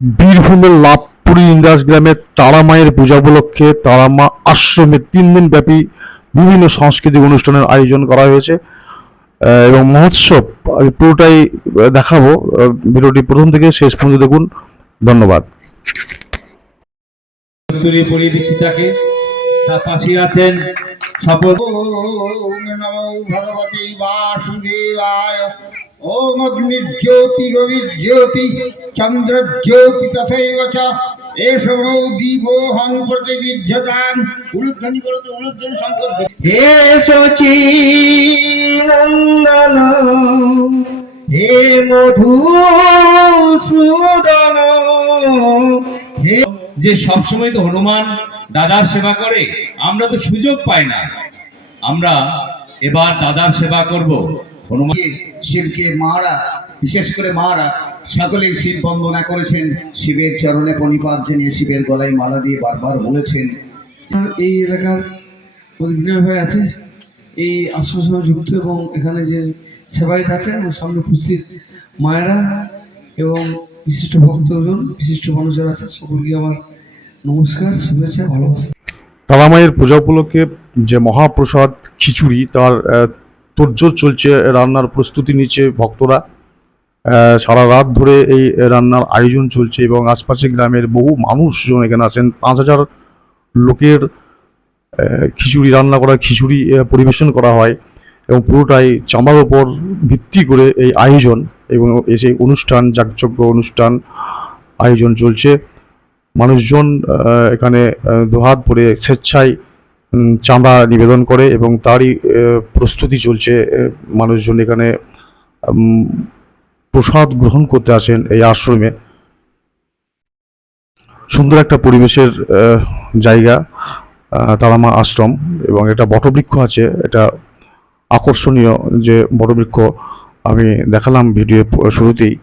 বীরভূমের লাভপুর ইন্দাস গ্রামে তারা মায়ের পূজা উপলক্ষে তারা মা আশ্রমে 3 দিন ব্যাপী বিভিন্ন সাংস্কৃতিক অনুষ্ঠানের আয়োজন করা হয়েছে এবং মহোৎসব আমি পুরোটাই দেখাবো। ভিডিওটি প্রথম থেকে শেষ পর্যন্ত দেখুন। ধন্যবাদ। পরিয়ে দিচ্ছি তাকে, তার পাশে আছেন শপথ। ওম নমো ভগবতে বাসুদেবায়। ওম অগ্নিজ্যোতি রবিজ্যোতি চন্দ্রজ্যোতি তথৈব চ এষমো দীপোহং প্রতিগৃহ্যতাং। উলুধ্বনি করতে উলুধ্বনি সংকল্প। হে শচীনন্দন হে মধুসূদন হে। যে সবসময় তো হনুমান দাদার সেবা করে, আমরা তো সুযোগ পাই না। আমরা এবার দাদার সেবা করব। হনুমান শিবকে মারা, বিশেষ করে মারা সকলেই শিব বন্দনা করেছেন, শিবের চরণে প্রণিপাত জানিয়ে শিবের গলায় মালা দিয়ে বারবার বলেছেন। এই এলাকার বিনয় ভাই আছে এই আশ্রমে যুক্ত, এবং এখানে যে সেবায়িত আছেন এবং সামনে উপস্থিত মায়েরা এবং বিশিষ্ট ভক্তজন, বিশিষ্ট মানুষজন আছে, সকলকে আমার নমস্কার, শুভেচ্ছা, ভালোবাসা। তারা মায়ের পূজা উপলক্ষে যে মহাপ্রসাদ খিচুড়ি তার তোড়জোড় চলছে, রান্নার প্রস্তুতি নিচ্ছে ভক্তরা। সারা রাত ধরে এই রান্নার আয়োজন চলছে এবং আশপাশের গ্রামের বহু মানুষজন এখানে আছেন। 5,000 লোকের খিচুড়ি রান্না করা, খিচুড়ি পরিবেশন করা হয় এবং পুরোটাই চাঁদার ওপর ভিত্তি করে এই আয়োজন এবং এসে অনুষ্ঠান, যাগযজ্ঞ অনুষ্ঠান আয়োজন চলছে। মানুষজন এখানে দুহাত ভরে স্বেচ্ছায় চাঁদা নিবেদন করে এবং তারই প্রস্তুতি চলছে। মানুষজন এখানে প্রসাদ গ্রহণ করতে আসেন এই আশ্রমে। সুন্দর একটা পরিবেশের জায়গা তারামা আশ্রম, এবং এটা বটবৃক্ষ আছে। এটা আকর্ষণীয় যে বটবৃক্ষ আমি দেখালাম ভিডিও শুরুতেই।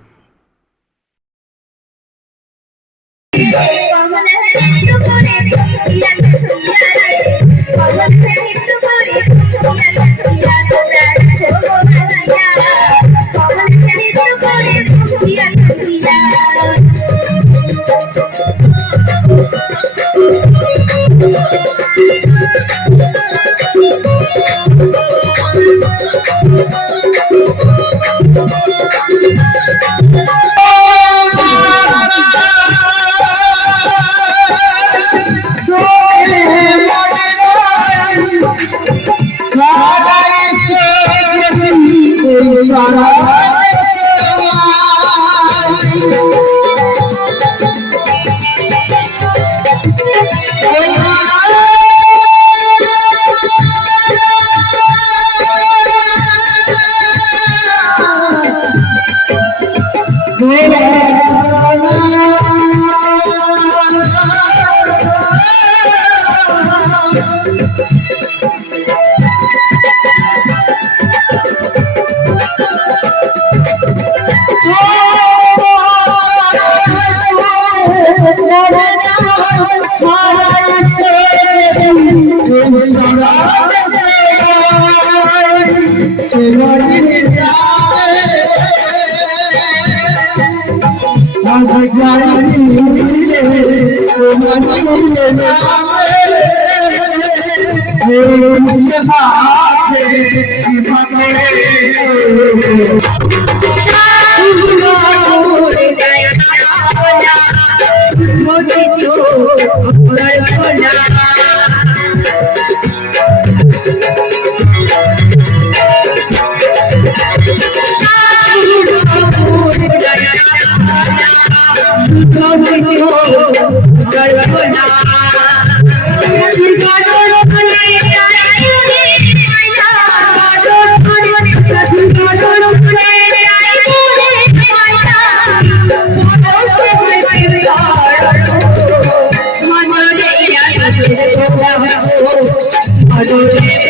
Madhuriya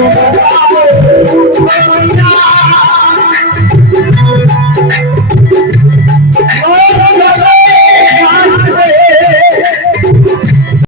Thank you.